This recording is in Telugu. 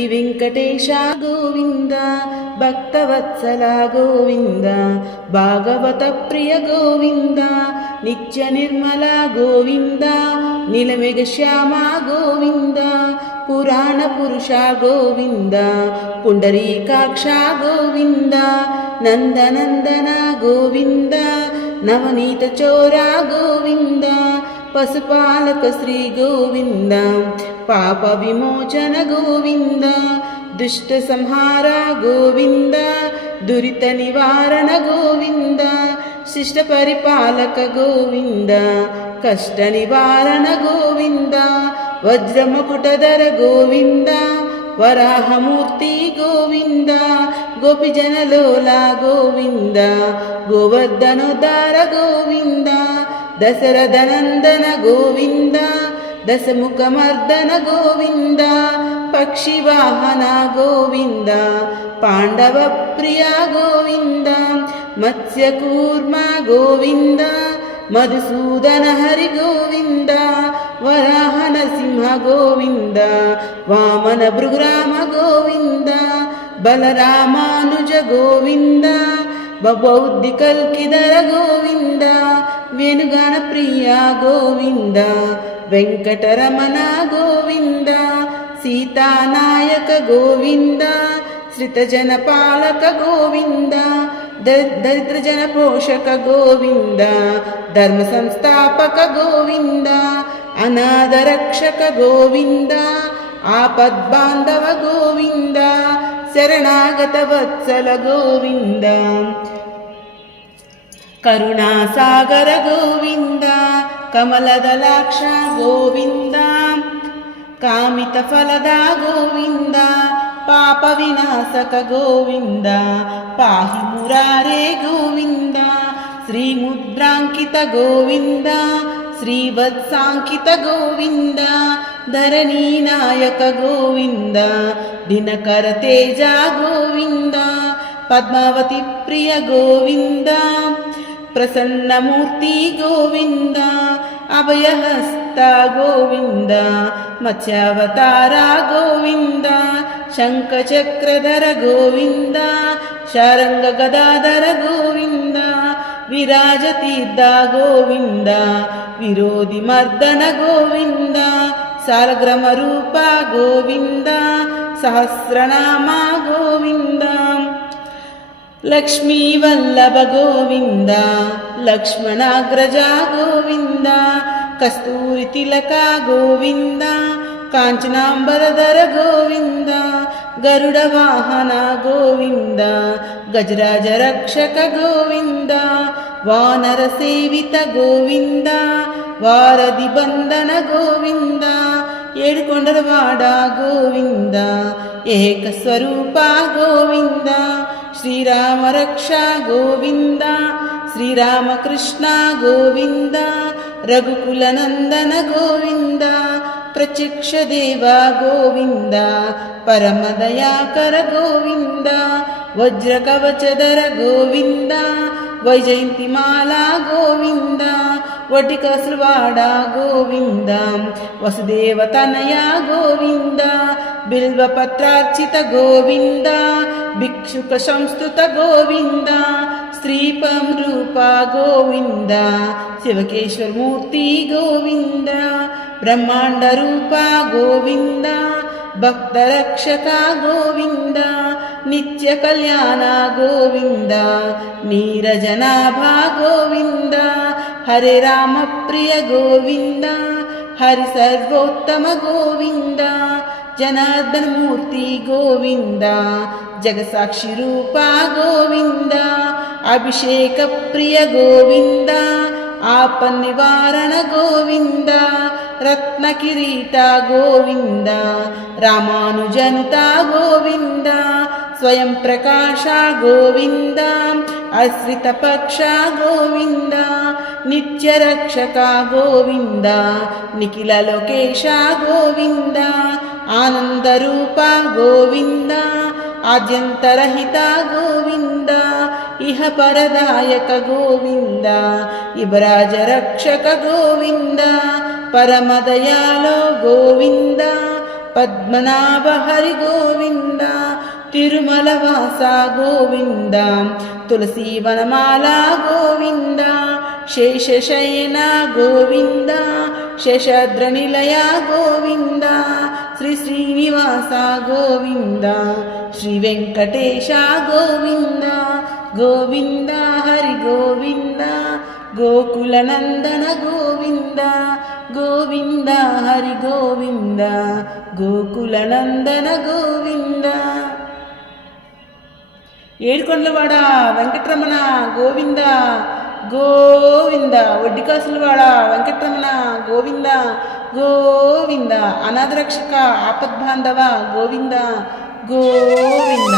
శ్రీ వెంకటేశ గోవింద, భక్తవత్సల గోవింద, భాగవత ప్రియ గోవింద, నిత్య నిర్మల గోవింద, నీలమేఘ శ్యామ గోవింద, పురాణ పురుష గోవింద, పుండరీకాక్ష గోవింద, నందనందన గోవింద, నవనీత చోర గోవింద, పశుపాలక శ్రీ గోవింద, పాప విమోచన గోవింద, దుష్ట సంహార గోవింద, దురిత నివారణ గోవింద, శిష్ట పరిపాలక గోవింద, కష్ట నివారణ గోవింద, వజ్రముకుటధర గోవింద, వరాహమూర్తి గోవింద, గోపిజనలోల గోవింద, గోవర్ధనోద్ధార గోవింద, దశరథనందన గోవింద, దశముఖమర్దన గోవింద, పక్షివాహన గోవింద, పాండవ ప్రియ గోవింద, మత్స్యకూర్మ గోవింద, మధుసూదన హరి గోవింద, వరాహ నరసింహ గోవింద, వామన భృగురామ గోవింద, బలరామానుజ గోవింద, బౌద్ధి కల్కిధర గోవింద, వేణుగాన ప్రియ గోవింద, వెంకటరమణ గోవింద, సీతానాయక గోవింద, శ్రితజన పాలక గోవింద, దరిద్ర జన పోషక గోవింద, ధర్మ సంస్థాపక గోవింద, అనాథ రక్షక గోవింద, ఆపద్బాంధవ గోవింద, శరణాగత వత్సల గోవింద, కరుణాసాగర గోవింద, కమలదలాక్ష గోవింద, కామిత ఫలద గోవింద, పాప వినాశక గోవింద, పాహి మురారే గోవింద, శ్రీముద్రాంకిత గోవింద, శ్రీవత్సాంకిత గోవింద, ధరణీ నాయక గోవింద, దినకర తేజ గోవింద, పద్మావతి ప్రియ గోవింద, ప్రసన్నమూర్తి గోవింద, అభయహస్త గోవింద, మత్స్యావతార గోవింద, శంఖచక్రధర గోవింద, శారంగ గదాధర గోవింద, విరాజతీర్థ గోవింద, విరోధి మర్దన గోవింద, సాలగ్రామ రూప గోవింద, సహస్రనామ గోవింద, లక్ష్మీ వల్లభ గోవింద, లక్ష్మణాగ్రజ గోవింద, కస్తూరి తిలక గోవింద, కాంచనాంబరధర గోవింద, గరుడ వాహన గోవింద, గజరాజ రక్షక గోవింద, వానర సేవిత గోవింద, వారధి బంధన గోవింద, ఏడుకొండలవాడ గోవింద, ఏకస్వరూప గోవింద, శ్రీరామ రక్ష గోవింద, శ్రీరామకృష్ణ గోవింద, రఘుకుల నందన గోవింద, ప్రత్యక్ష దేవ గోవింద, పరమదయాకర గోవింద, వజ్ర కవచధర గోవింద, వైజయంతిమాల గోవింద, వటికసులవాడ గోవింద, వసుదేవ తనయ గోవింద, బిల్వపత్రార్చిత గోవింద, భిక్షుక సంస్థుత గోవింద, శ్రీపం రూప గోవింద, శివకేశ్వరమూర్తి గోవింద, బ్రహ్మాండ రూప గోవింద, భక్త రక్షక గోవింద, నిత్య కళ్యాణ గోవింద, నీరజనాభ గోవింద, హరే రామ ప్రియ గోవింద, హరి సర్వోత్తమ గోవింద, జనార్దన మూర్తి గోవింద, జగసాక్షి రూప గోవింద, అభిషేక ప్రియ గోవింద, ఆపన్నివారణ గోవింద, రత్న కిరీట గోవింద, రామానుజనుత గోవింద, స్వయం ప్రకాశ గోవింద, అశ్రిత పక్ష గోవింద, నిత్య రక్షక గోవింద, నిఖిల లోకేశ గోవింద, ఆనందరూప గోవింద, ఆద్యంతరహిత గోవింద, ఇహ పరదాయక గోవింద, యువరాజ రక్షక గోవింద, పరమదయాలో గోవింద, పద్మనాభ హరి గోవింద తిరుమల వాస గోవింద తులసి వనమాల గోవింద శేషశయన గోవింద శేషాద్ర నిలయ గోవింద శ్రీ శ్రీనివాస గోవింద శ్రీ వెంకటేశ గోవింద గోవింద హరి గోవింద గోకుల నందన గోవింద గోవింద హరి గోవింద గోకుల నందన గోవింద ఏడుకొండలవాడ వెంకటరమణ గోవింద గోవింద ఒడ్డికాసులవాడ వెంకటరమణ గోవింద గోవింద అనాథరక్షక ఆపద్బాంధవ గోవింద గోవింద